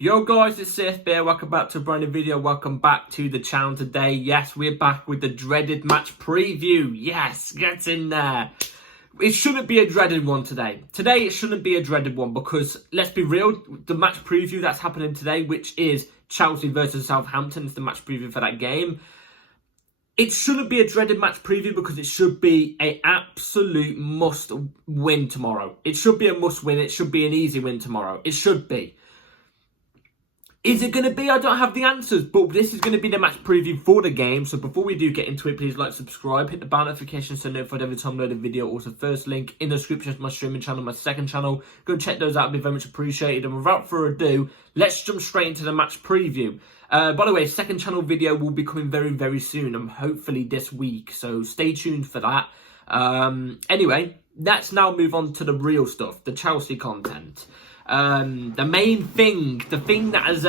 Yo guys, it's Sith here. Welcome back to a brand new video. Welcome back to the channel today. Yes, we're back with the dreaded match preview. Yes, get in there. It shouldn't be a dreaded one today. Today it shouldn't be a dreaded one because, let's be real, the match preview that's happening today, which is Chelsea versus Southampton, is the match preview for that game. It shouldn't be a dreaded match preview because it should be an absolute must win tomorrow. It should be a must win. It should be an easy win tomorrow. It should be. Is it going to be? I don't have the answers, but this is going to be the match preview for the game. So before we do get into it, please like, subscribe, hit the bell notification so notified every time I load a video. Also, first link in the description is my streaming channel, my second channel. Go check those out, it'd be very much appreciated. And without further ado, let's jump straight into the match preview. By the way, second channel video will be coming very, very soon, and hopefully this week. So stay tuned for that. Anyway, let's now move on to the real stuff, the Chelsea content. The main thing, the thing that has,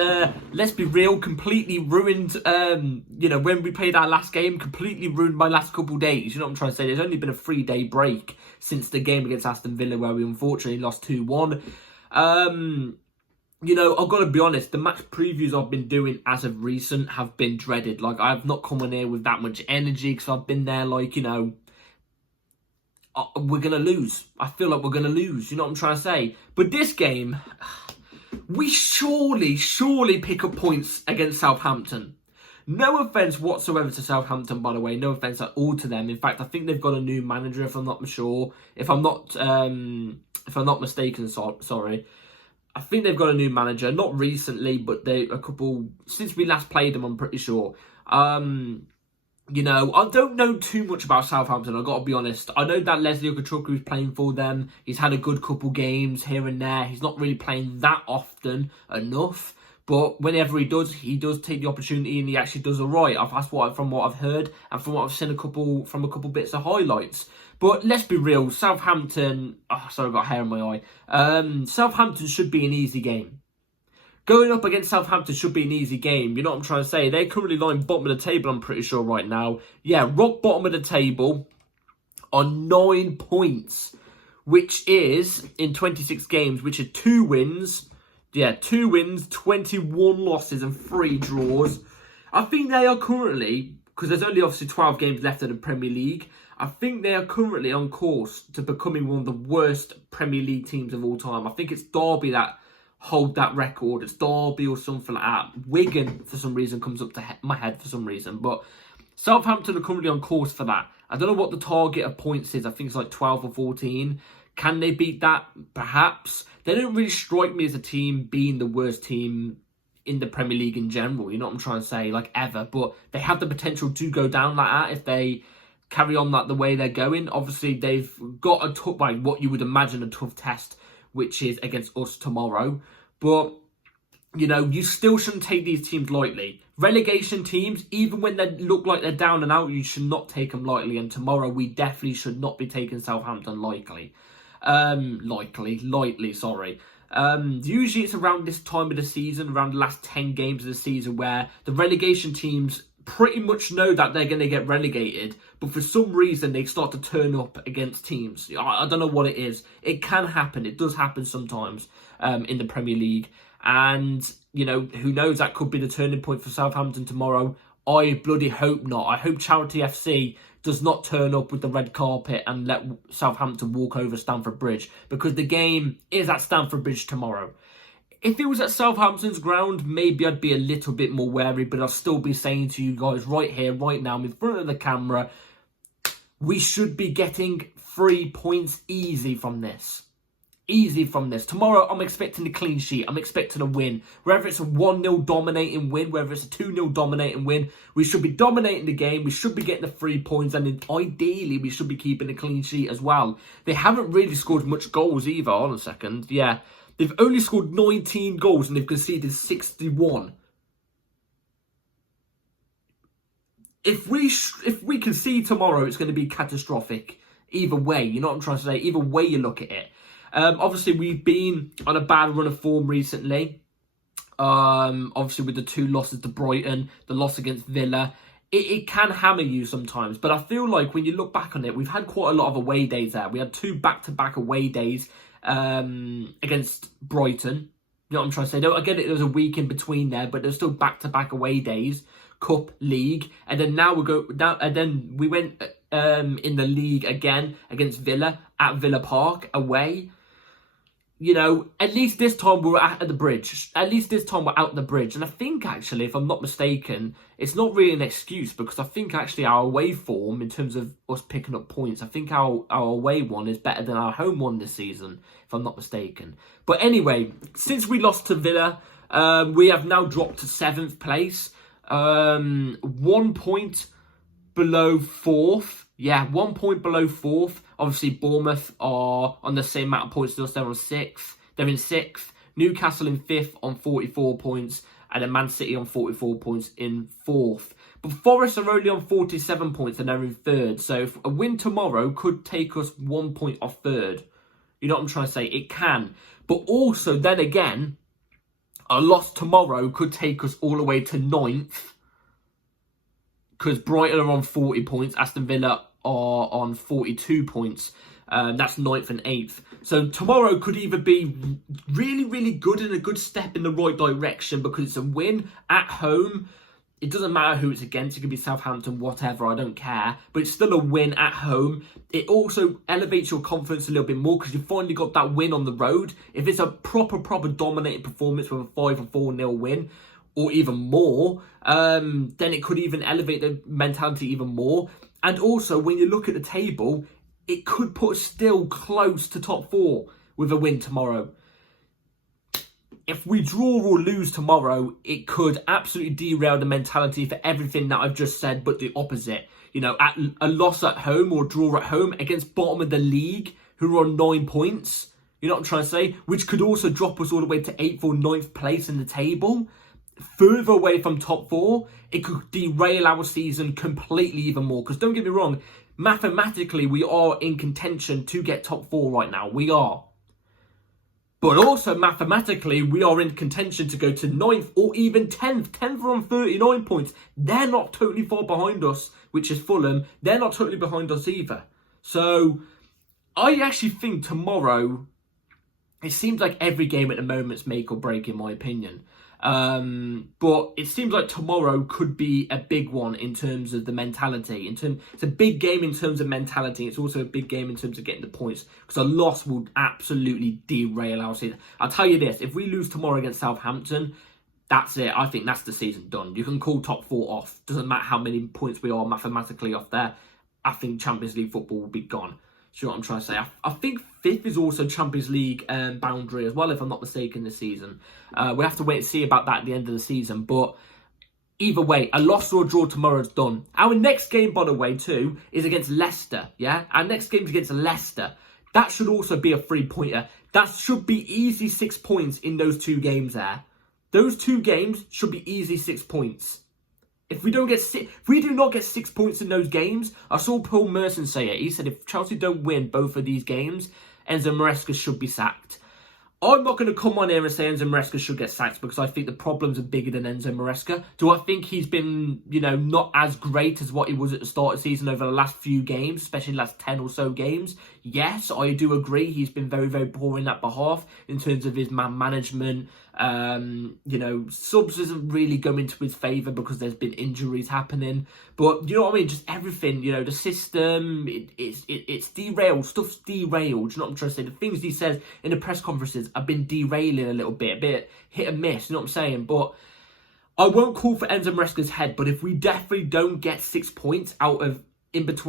let's be real, completely ruined, when we played our last game, completely ruined my last couple of days. You know what I'm trying to say? There's only been a 3-day break since the game against Aston Villa where we unfortunately lost 2-1. I've got to be honest, the match previews I've been doing as of recent have been dreaded. Like, I've not come in here with that much energy because I've been there, we're going to lose. I feel like we're going to lose. You know what I'm trying to say? But this game, we surely pick up points against Southampton. No offence whatsoever to Southampton, by the way. No offence at all to them. In fact, I think they've got a new manager, if I'm not sure. If I'm not mistaken, sorry. I think they've got a new manager. Not recently, but since we last played them, I'm pretty sure. I don't know too much about Southampton, I've got to be honest. I know that Leslie Okachuku is playing for them. He's had a good couple games here and there. He's not really playing that often enough. But whenever he does take the opportunity and he actually does all right. That's from what I've heard and from what I've seen from a couple bits of highlights. But let's be real, Southampton... Oh, sorry, I've got hair in my eye. Southampton should be an easy game. Going up against Southampton should be an easy game. You know what I'm trying to say? They're currently lying bottom of the table, I'm pretty sure, right now. Yeah, rock bottom of the table on 9 points, which is, in 26 games, which are 2 wins. Yeah, 2 wins, 21 losses and 3 draws. I think they are currently, because there's only obviously 12 games left in the Premier League, I think they are currently on course to becoming one of the worst Premier League teams of all time. I think it's Derby that hold that record. It's Derby or something like that. Wigan, for some reason, comes up to my head for some reason. But Southampton are currently on course for that. I don't know what the target of points is. I think it's like 12 or 14. Can they beat that? Perhaps. They don't really strike me as a team being the worst team in the Premier League in general. You know what I'm trying to say? Like, ever. But they have the potential to go down like that if they carry on the way they're going. Obviously, they've got a tough, like what you would imagine a tough test, which is against us tomorrow. But, you still shouldn't take these teams lightly. Relegation teams, even when they look like they're down and out, you should not take them lightly. And tomorrow, we definitely should not be taking Southampton lightly. Lightly, sorry. Usually it's around this time of the season, around the last 10 games of the season, where the relegation teams pretty much know that they're going to get relegated, but for some reason they start to turn up against teams. I don't know what it is. It can happen. It does happen sometimes in the Premier League. And, who knows, that could be the turning point for Southampton tomorrow. I bloody hope not. I hope Charity FC does not turn up with the red carpet and let Southampton walk over Stamford Bridge, because the game is at Stamford Bridge tomorrow. If it was at Southampton's ground, maybe I'd be a little bit more wary, but I'll still be saying to you guys right here, right now, in front of the camera, we should be getting 3 points easy from this. Easy from this. Tomorrow, I'm expecting a clean sheet. I'm expecting a win. Whether it's a 1-0 dominating win, whether it's a 2-0 dominating win, we should be dominating the game. We should be getting the 3 points, and ideally, we should be keeping a clean sheet as well. They haven't really scored much goals either. Hold on a second. Yeah. They've only scored 19 goals and they've conceded 61. If we concede tomorrow, it's going to be catastrophic. Either way, you know what I'm trying to say? Either way you look at it. Obviously, we've been on a bad run of form recently. Obviously, with the 2 losses to Brighton, the loss against Villa. It can hammer you sometimes. But I feel like when you look back on it, we've had quite a lot of away days there. We had 2 back-to-back away days against Brighton. You know what I'm trying to say? I get it, there was a week in between there, but there's still back-to-back away days, Cup, League, and then now we go down, and then we went in the league again against Villa at Villa Park away. You know, at least this time we're at the bridge. At least this time we're out the bridge. And I think, actually, if I'm not mistaken, it's not really an excuse, because I think, actually, our away form, in terms of us picking up points, I think our away one is better than our home one this season, if I'm not mistaken. But anyway, since we lost to Villa, we have now dropped to 7th place. 1 point below 4th. Yeah, 1 point below 4th. Obviously, Bournemouth are on the same amount of points as us. They're on 6th. They're in 6th. Newcastle in 5th on 44 points. And then Man City on 44 points in 4th. But Forest are only on 47 points and they're in 3rd. So if a win tomorrow could take us 1 point off 3rd. You know what I'm trying to say? It can. But also, then again, a loss tomorrow could take us all the way to 9th. Because Brighton are on 40 points. Aston Villa are on 42 points. That's 9th and 8th. So tomorrow could either be really, really good and a good step in the right direction, because it's a win at home. It doesn't matter who it's against. It could be Southampton, whatever. I don't care. But it's still a win at home. It also elevates your confidence a little bit more, because you finally got that win on the road. If it's a proper dominated performance with a 5 or 4-0 win, or even more, then it could even elevate the mentality even more. And also, when you look at the table, it could put us still close to top 4 with a win tomorrow. If we draw or lose tomorrow, it could absolutely derail the mentality for everything that I've just said, but the opposite. You know, at a loss at home or draw at home against bottom of the league, who are on 9 points, you know what I'm trying to say? Which could also drop us all the way to 8th or 9th place in the table. Further away from top 4, it could derail our season completely even more. Because don't get me wrong, mathematically we are in contention to get top 4 right now. We are. But also mathematically we are in contention to go to 9th or even 10th. 10th are on 39 points. They're not totally far behind us, which is Fulham. They're not totally behind us either. So I actually think tomorrow, it seems like every game at the moment is make or break in my opinion. But it seems like tomorrow could be a big one in terms of the mentality. It's a big game in terms of mentality. It's also a big game in terms of getting the points, because a loss will absolutely derail our season. I'll tell you this, if we lose tomorrow against Southampton, that's it. I think that's the season done. You can call top 4 off. Doesn't matter how many points we are mathematically off there. I think Champions League football will be gone. See what I'm trying to say? I think 5th is also Champions League boundary as well, if I'm not mistaken, this season. We have to wait and see about that at the end of the season. But either way, a loss or a draw tomorrow is done. Our next game, by the way, too, is against Leicester. Yeah, our next game is against Leicester. That should also be a 3-pointer. That should be easy 6 points in those 2 games there. Those 2 games should be easy 6 points. If we do not get 6 points in those games, I saw Paul Merson say it. He said if Chelsea don't win both of these games, Enzo Maresca should be sacked. I'm not going to come on here and say Enzo Maresca should get sacked, because I think the problems are bigger than Enzo Maresca. Do I think he's been, not as great as what he was at the start of the season over the last few games, especially the last 10 or so games? Yes, I do agree. He's been very, very poor in that behalf in terms of his man management. Subs isn't really going to his favour because there's been injuries happening. But, you know what I mean? Just everything, the system, it's derailed. Stuff's derailed. You know what I'm trying to say? The things he says in the press conferences have been derailing a little bit. A bit hit and miss, you know what I'm saying? But I won't call for Enzo Maresca's head, but if we definitely don't get 6 points out of, if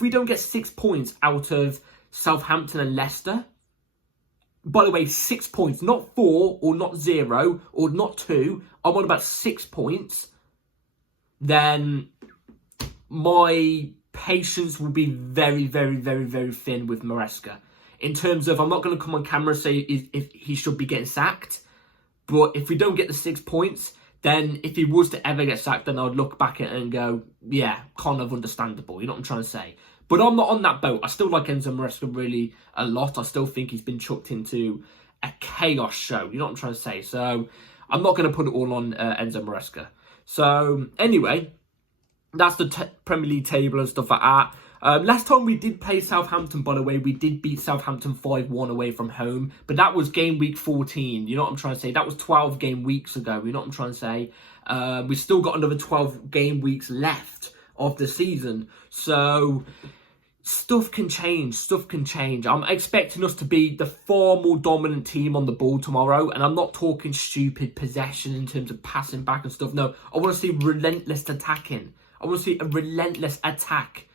we don't get 6 points out of Southampton and Leicester, by the way, 6 points, not 4 or not 0 or not 2. I'm on about 6 points. Then my patience will be very, very, very, very thin with Maresca. In terms of, I'm not going to come on camera and say if he should be getting sacked. But if we don't get the 6 points, then if he was to ever get sacked, then I'd look back at it and go, yeah, kind of understandable. You know what I'm trying to say? But I'm not on that boat. I still like Enzo Maresca really a lot. I still think he's been chucked into a chaos show. You know what I'm trying to say? So I'm not going to put it all on Enzo Maresca. So anyway, that's the Premier League table and stuff like that. Last time we did play Southampton, by the way, we did beat Southampton 5-1 away from home. But that was game week 14. You know what I'm trying to say? That was 12 game weeks ago. You know what I'm trying to say? We've still got another 12 game weeks left of the season. So stuff can change. Stuff can change. I'm expecting us to be the far more dominant team on the ball tomorrow. And I'm not talking stupid possession in terms of passing back and stuff. No, I want to see relentless attacking. I want to see a relentless attack.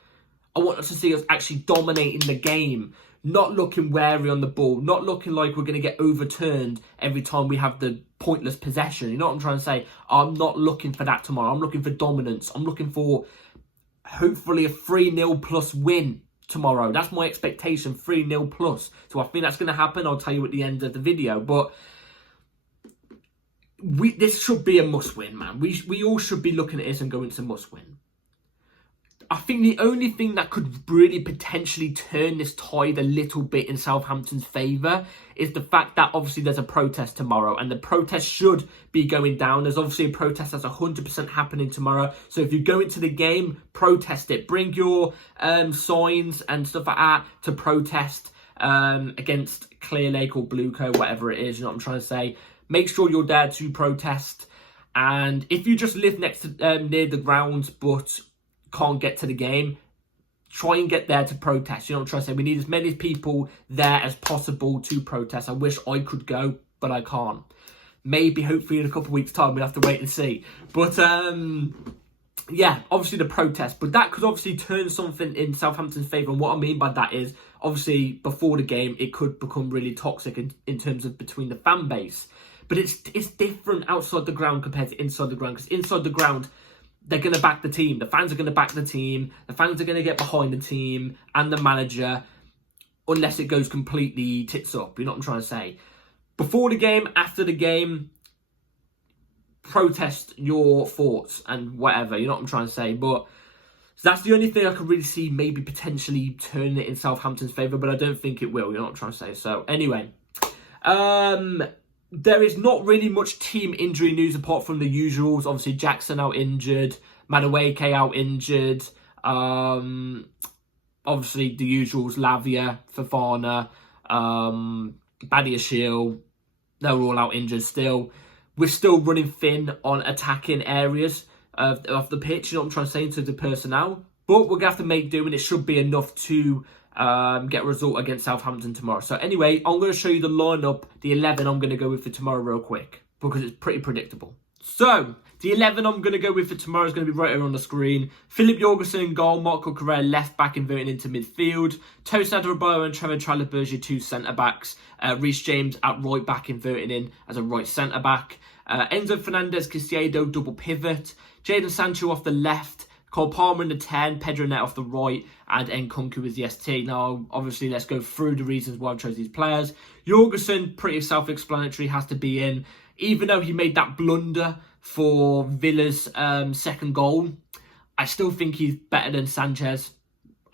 I want us to see us actually dominating the game. Not looking wary on the ball. Not looking like we're going to get overturned every time we have the pointless possession. You know what I'm trying to say? I'm not looking for that tomorrow. I'm looking for dominance. I'm looking for hopefully a 3-0 plus win tomorrow. That's my expectation, 3-0 plus. So I think that's going to happen. I'll tell you at the end of the video. But this should be a must-win, man. We all should be looking at this and going to must-win. I think the only thing that could really potentially turn this tide a little bit in Southampton's favour is the fact that obviously there's a protest tomorrow, and the protest should be going down. There's obviously a protest that's 100% happening tomorrow. So if you go into the game, protest it. Bring your signs and stuff like that to protest against Clear Lake or Blueco, whatever it is. You know what I'm trying to say? Make sure you're there to protest. And if you just live next to near the grounds but can't get to the game, try and get there to protest. You know what I'm trying to say? We need as many people there as possible to protest. I wish I could go, but I can't. Maybe, hopefully, in a couple of weeks' time, we'll have to wait and see. But, yeah, obviously the protest. But that could obviously turn something in Southampton's favour. And what I mean by that is, obviously, before the game, it could become really toxic in terms of between the fan base. But it's different outside the ground compared to inside the ground. Because inside the ground, they're going to back the team. The fans are going to back the team. The fans are going to get behind the team and the manager unless it goes completely tits up. You know what I'm trying to say? Before the game, after the game, protest your thoughts and whatever. You know what I'm trying to say? But that's the only thing I can really see maybe potentially turning it in Southampton's favour, but I don't think it will. You know what I'm trying to say? So anyway, there is not really much team injury news apart from the usuals. Obviously, Jackson out injured, Madueke out injured. Obviously, the usuals, Lavia, Fofana, Badiashile, they're all out injured still. We're still running thin on attacking areas of the pitch, you know what I'm trying to say, in terms of personnel. But we're going to have to make do, and it should be enough to get a result against Southampton tomorrow. So anyway, I'm going to show you the lineup, the 11 I'm going to go with for tomorrow real quick, because it's pretty predictable. So, the 11 I'm going to go with for tomorrow is going to be right here on the screen. Philip Jorgensen in goal, Marco Correa left back inverting into midfield. Tosin Adarabioyo and Trevor Chalobah as your two centre-backs. Reece James at right back inverting in as a right centre-back. Enzo Fernandez, Caicedo, double pivot. Jadon Sancho off the left. Cole Palmer in the 10, Pedro Neto off the right, and Nkunku as the ST. Now, obviously, let's go through the reasons why I've chosen these players. Jorgensen, pretty self-explanatory, has to be in. Even though he made that blunder for Villa's second goal, I still think he's better than Sanchez.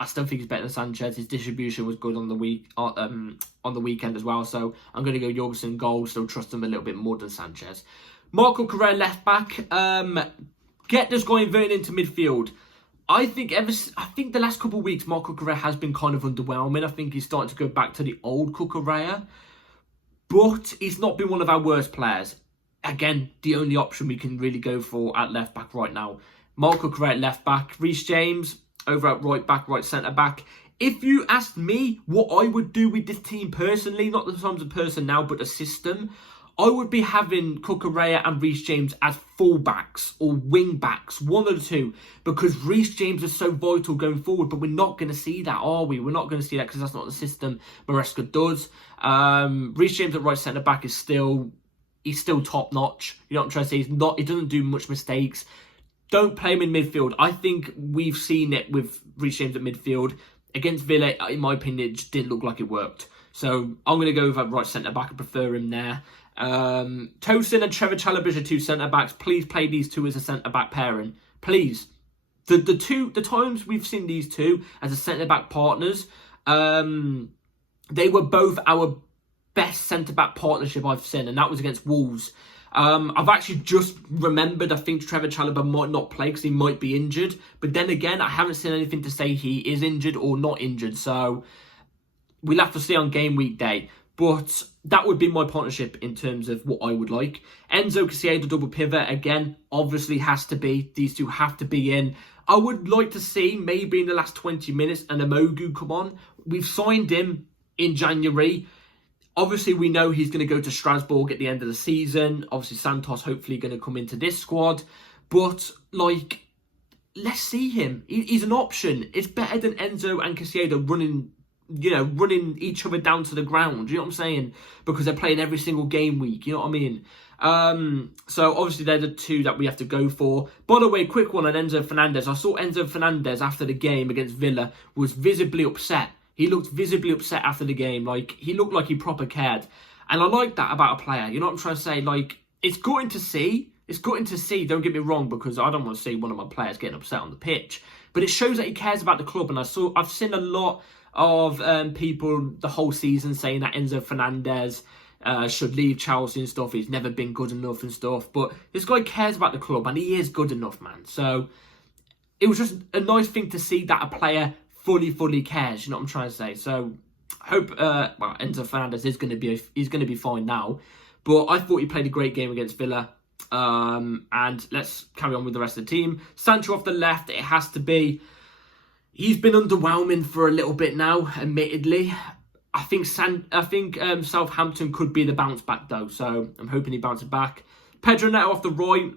His distribution was good on the weekend as well. So I'm going to go Jorgensen goal. Still trust him a little bit more than Sanchez. Marco Correa left back. Get this guy inverted into midfield. I think the last couple of weeks, Marco Correa has been kind of underwhelming. I think he's starting to go back to the old Correa. But he's not been one of our worst players. Again, the only option we can really go for at left back right now. Marco Correa at left back. Reece James over at right back, right centre back. If you asked me what I would do with this team personally, not the terms of personnel, but the system, I would be having Correa and Reece James as fullbacks or wing backs, one of the two, because Reece James is so vital going forward. But we're not going to see that, are we? We're not going to see that because that's not the system Maresca does. Reece James at right centre back is still top notch. You know what I'm trying to say? He doesn't do much mistakes. Don't play him in midfield. I think we've seen it with Reece James at midfield against Villa. In my opinion, it just didn't look like it worked. So I'm going to go with a right centre back. I prefer him there. Tosin and Trevor Chalobah are two centre backs. Please play these two as a centre back pairing, please. The times we've seen these two as a centre back partners, they were both our best centre back partnership I've seen, and that was against Wolves. I've actually just remembered, I think Trevor Chalobah might not play because he might be injured. But then again, I haven't seen anything to say he is injured or not injured. So we'll have to see on game week day. But that would be my partnership in terms of what I would like. Enzo Casiedo double pivot, again, obviously has to be. These two have to be in. I would like to see, maybe in the last 20 minutes, an Emogu come on. We've signed him in January. Obviously, we know he's going to go to Strasbourg at the end of the season. Obviously, Santos hopefully going to come into this squad. But, like, let's see him. He's an option. It's better than Enzo and Casiedo running each other down to the ground. You know what I'm saying? Because they're playing every single game week. You know what I mean? So obviously they're the two that we have to go for. By the way, quick one on Enzo Fernandez. I saw Enzo Fernandez after the game against Villa was visibly upset. He looked visibly upset after the game. Like, he looked like he proper cared. And I like that about a player. You know what I'm trying to say? Like, it's gutting to see. It's gutting to see, don't get me wrong, because I don't want to see one of my players getting upset on the pitch. But it shows that he cares about the club. And I've seen a lot of people the whole season saying that Enzo Fernandez should leave Chelsea and stuff. He's never been good enough and stuff. But this guy cares about the club and he is good enough, man. So it was just a nice thing to see that a player fully cares. You know what I'm trying to say? So I hope Enzo Fernandez is going to be fine now. But I thought he played a great game against Villa. And let's carry on with the rest of the team. Sancho off the left, it has to be. He's been underwhelming for a little bit now, admittedly. I think Southampton could be the bounce back though, so I'm hoping he bounces back. Pedro Neto off the right.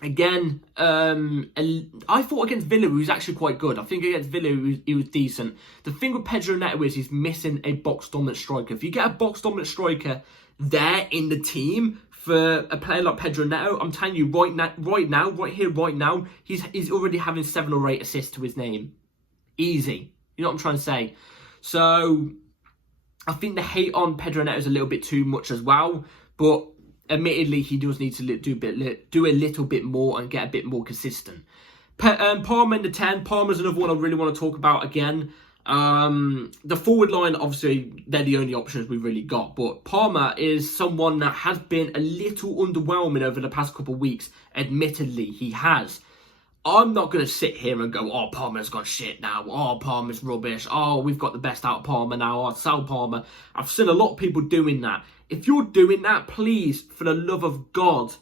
Again, I thought against Villa he was actually quite good. I think against Villa he was decent. The thing with Pedro Neto is he's missing a box dominant striker. If you get a box dominant striker there in the team for a player like Pedro Neto, I'm telling you right now, he's already having 7 or 8 assists to his name. Easy. You know what I'm trying to say? So I think the hate on Pedro Neto is a little bit too much as well. But admittedly, he does need to do a little bit more and get a bit more consistent. Palmer in the 10. Palmer's another one I really want to talk about again. The forward line, obviously, they're the only options we've really got. But Palmer is someone that has been a little underwhelming over the past couple of weeks. Admittedly, he has. I'm not going to sit here and go, oh, Palmer's got shit now. Oh, Palmer's rubbish. Oh, we've got the best out of Palmer now. Oh, sell Palmer. I've seen a lot of people doing that. If you're doing that, please, for the love of God,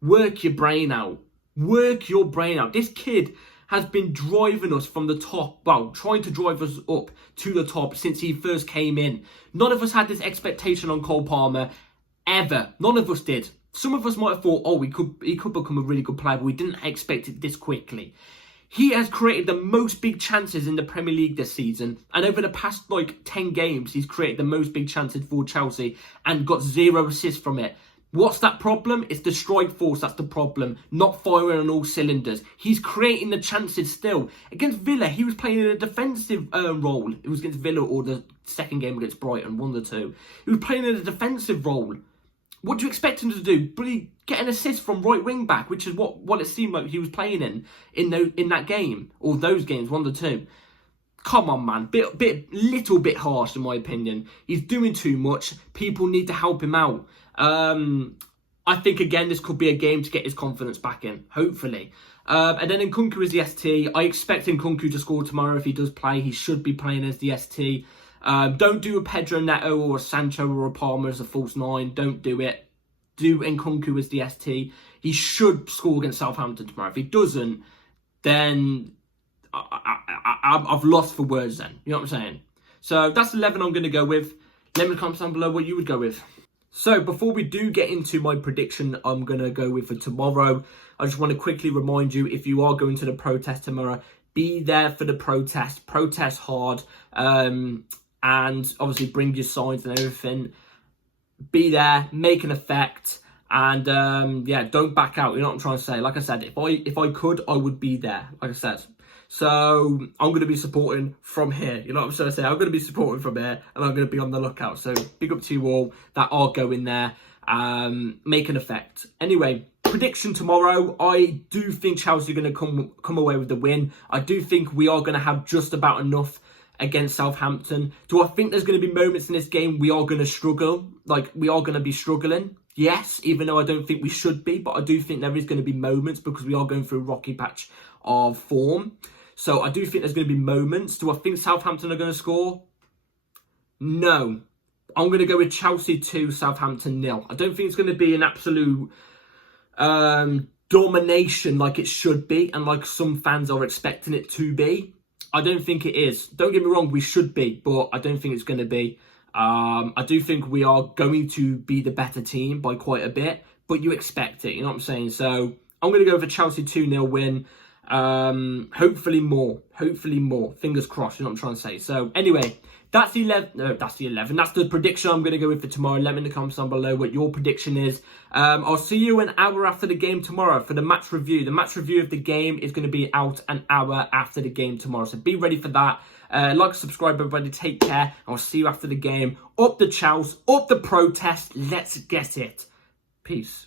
work your brain out. Work your brain out. This kid has been driving us from the top, well, trying to drive us up to the top since he first came in. None of us had this expectation on Cole Palmer, ever. None of us did. Some of us might have thought, oh, he could become a really good player, but we didn't expect it this quickly. He has created the most big chances in the Premier League this season. And over the past, 10 games, he's created the most big chances for Chelsea and got 0 assists from it. What's that problem? It's the strike force that's the problem, not firing on all cylinders. He's creating the chances still. Against Villa, he was playing in a defensive role. It was against Villa or the second game against Brighton, one of the two. He was playing in a defensive role. What do you expect him to do? Bloody get an assist from right wing back, which is what it seemed like he was playing in that game, or those games, one of the two. Come on, man, little bit harsh in my opinion. He's doing too much. People need to help him out. I think again this could be a game to get his confidence back in, hopefully. And then Nkunku is the ST. I expect Nkunku to score tomorrow if he does play. He should be playing as the ST. Don't do a Pedro Neto or a Sancho or a Palmer as a false 9. Don't do it. Do Nkunku as the ST. He should score against Southampton tomorrow. If he doesn't, then I've lost for words then. You know what I'm saying? So that's 11 I'm going to go with. Let me comment down below what you would go with. So before we do get into my prediction I'm going to go with for tomorrow, I just want to quickly remind you, if you are going to the protest tomorrow, be there for the protest. Protest hard. And obviously bring your signs and everything. Be there, make an effect, and yeah, don't back out. You know what I'm trying to say? Like I said, if I could, I would be there. Like I said, so I'm going to be supporting from here. You know what I'm trying to say? I'm going to be supporting from here, and I'm going to be on the lookout. So big up to you all that are going there. Make an effect. Anyway, prediction tomorrow. I do think Chelsea are going to come away with the win. I do think we are going to have just about enough against Southampton. Do I think there's going to be moments in this game we are going to struggle? Like, we are going to be struggling? Yes, even though I don't think we should be, but I do think there is going to be moments because we are going through a rocky patch of form. So I do think there's going to be moments. Do I think Southampton are going to score? No. I'm going to go with Chelsea 2, Southampton 0. I don't think it's going to be an absolute domination like it should be and like some fans are expecting it to be. I don't think it is. Don't get me wrong, we should be, but I don't think it's going to be. I do think we are going to be the better team by quite a bit, but you expect it, you know what I'm saying? So I'm going to go for Chelsea 2-0 win. Hopefully more. Fingers crossed, you know what I'm trying to say. So anyway, that's the 11. No, that's the 11. That's the prediction I'm going to go with for tomorrow. Let me in the comments down below what your prediction is. I'll see you an hour after the game tomorrow for the match review. The match review of the game is going to be out an hour after the game tomorrow. So be ready for that. Like, subscribe, everybody. Take care. I'll see you after the game. Up the chouse. Up the protest. Let's get it. Peace.